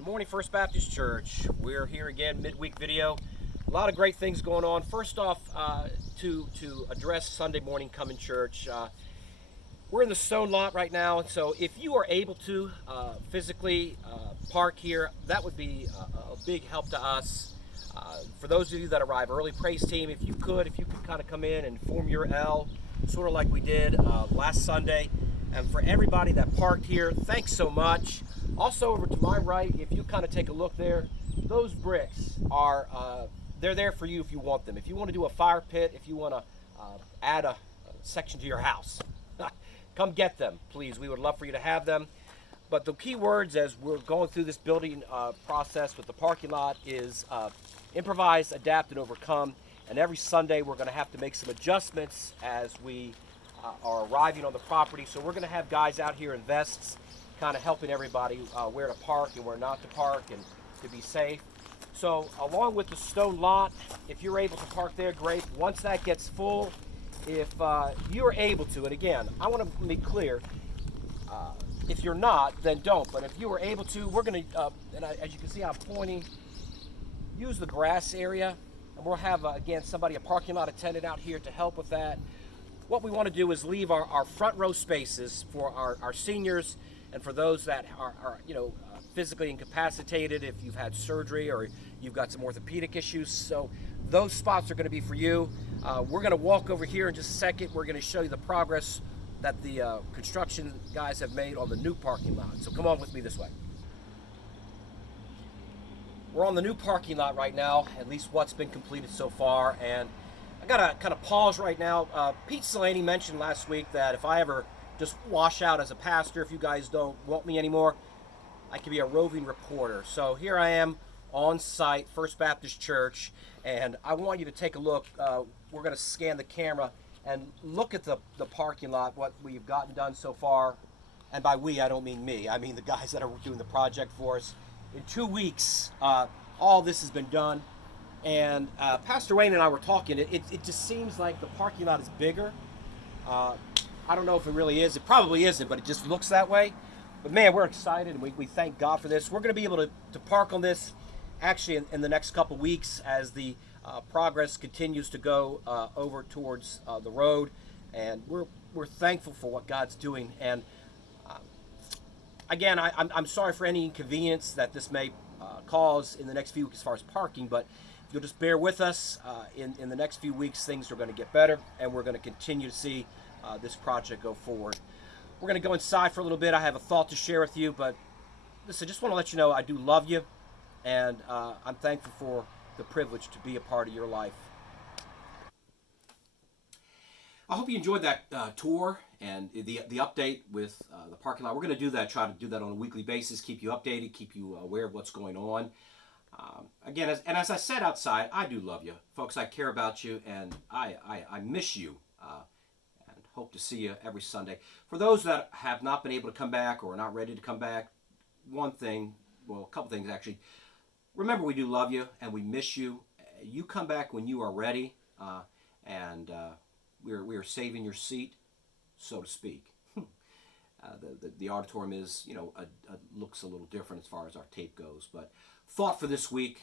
Good morning, First Baptist Church. We're here again, midweek video. A lot of great things going on. First off, to address Sunday morning coming church, we're in the stone lot right now, so if you are able to physically park here, that would be a big help to us. For those of you that arrive early, praise team, if you could kind of come in and form your L, sort of like we did last Sunday. And for everybody that parked here, thanks so much. Also over to my right, if you kind of take a look there, those bricks are, they're there for you if you want them. If you want to do a fire pit, if you want to add a section to your house, come get them, please. We would love for you to have them. But the key words as we're going through this building process with the parking lot is improvise, adapt, and overcome. And every Sunday we're going to have to make some adjustments as we are arriving on the property. So we're going to have guys out here in vests kind of helping everybody where to park and where not to park and to be safe. So along with the stone lot, if you're able to park there, great. Once that gets full, if you're able to, and again, I want to be clear, if you're not, then don't. But if you are able to, we're going to, as you can see, I'm pointing, use the grass area. And we'll have, again, a parking lot attendant out here to help with that. What we want to do is leave our front row spaces for our seniors and for those that are physically incapacitated, if you've had surgery or you've got some orthopedic issues. So those spots are going to be for you. We're going to walk over here in just a second. We're going to show you the progress that the construction guys have made on the new parking lot. So come on with me this way. We're on the new parking lot right now, at least what's been completed so far. And I got to kind of pause right now. Pete Delaney mentioned last week that if I ever just wash out as a pastor, if you guys don't want me anymore, I can be a roving reporter. So here I am on site, First Baptist Church, and I want you to take a look. We're going to scan the camera and look at the parking lot, what we've gotten done so far. And by we, I don't mean me. I mean the guys that are doing the project for us. In 2 weeks, all this has been done. And Pastor Wayne and I were talking. It just seems like the parking lot is bigger. I don't know if it really is. It probably isn't, but it just looks that way. But man, we're excited, and we thank God for this. We're going to be able to park on this actually in the next couple weeks as the progress continues to go over towards the road. And we're thankful for what God's doing. And again, I'm sorry for any inconvenience that this may cause in the next few weeks as far as parking, but if you'll just bear with us, in the next few weeks, things are going to get better, and we're going to continue to see this project go forward. We're going to go inside for a little bit. I have a thought to share with you, but listen, I just want to let you know I do love you, and I'm thankful for the privilege to be a part of your life. I hope you enjoyed that tour and the update with the parking lot. We're going to do that, try to do that on a weekly basis, keep you updated, keep you aware of what's going on. Again, as I said outside, I do love you. Folks, I care about you, and I miss you, and hope to see you every Sunday. For those that have not been able to come back or are not ready to come back, a couple things actually. Remember, we do love you, and we miss you. You come back when you are ready, and we are saving your seat, so to speak. The auditorium is, looks a little different as far as our tape goes. But thought for this week,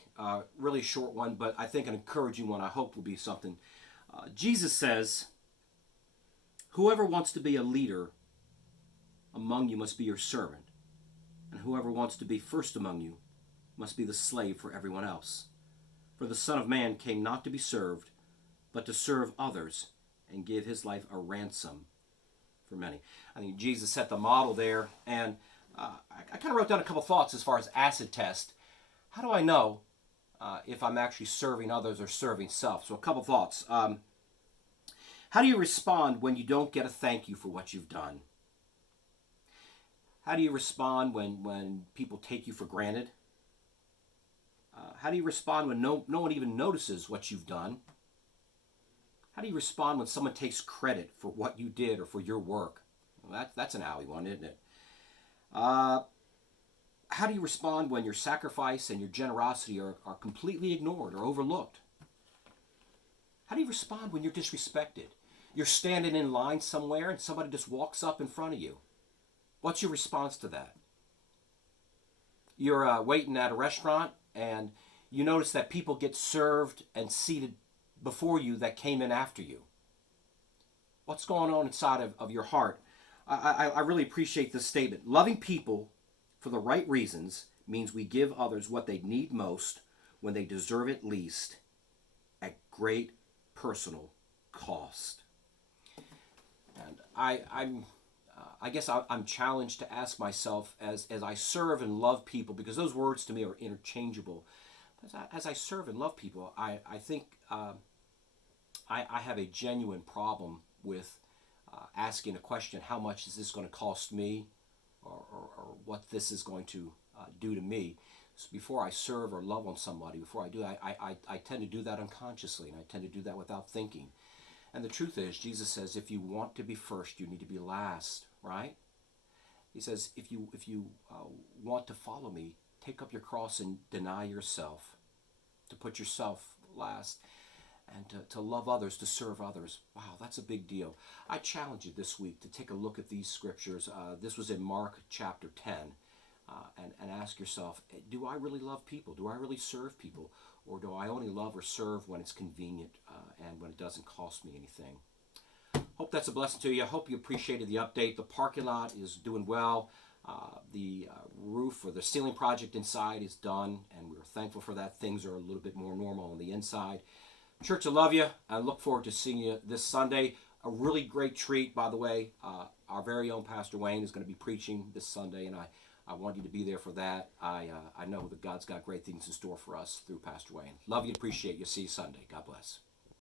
really short one, but I think an encouraging one. I hope will be something. Jesus says, "Whoever wants to be a leader among you must be your servant, and whoever wants to be first among you must be the slave for everyone else. For the Son of Man came not to be served, but to serve others and give his life a ransom for many." I think Jesus set the model there, and I kind of wrote down a couple thoughts as far as acid test. How do I know if I'm actually serving others or serving self? So a couple thoughts. How do you respond when you don't get a thank you for what you've done? How do you respond when people take you for granted? How do you respond when no one even notices what you've done? How do you respond when someone takes credit for what you did or for your work? Well, that's an alley one, isn't it? How do you respond when your sacrifice and your generosity are completely ignored or overlooked? How do you respond when you're disrespected? You're standing in line somewhere and somebody just walks up in front of you. What's your response to that? You're waiting at a restaurant and you notice that people get served and seated before you that came in after you. What's going on inside of your heart? I really appreciate this statement. Loving people for the right reasons means we give others what they need most when they deserve it least at great personal cost. And I guess I'm challenged to ask myself as I serve and love people, because those words to me are interchangeable. As I serve and love people, I think I have a genuine problem with asking a question: how much is this going to cost me, or what this is going to do to me? So before I serve or love on somebody, before I do, I tend to do that unconsciously, and I tend to do that without thinking. And the truth is, Jesus says, if you want to be first, you need to be last, right? He says, if you want to follow me, take up your cross and deny yourself, to put yourself last, and to love others, to serve others. Wow, that's a big deal. I challenge you this week to take a look at these scriptures. This was in Mark chapter 10. And ask yourself, do I really love people? Do I really serve people? Or do I only love or serve when it's convenient and when it doesn't cost me anything? Hope that's a blessing to you. I hope you appreciated the update. The parking lot is doing well. The roof or the ceiling project inside is done, and we're thankful for that. Things are a little bit more normal on the inside. Church, I love you. I look forward to seeing you this Sunday. A really great treat, by the way. Our very own Pastor Wayne is going to be preaching this Sunday, and I want you to be there for that. I know that God's got great things in store for us through Pastor Wayne. Love you, appreciate you. See you Sunday. God bless.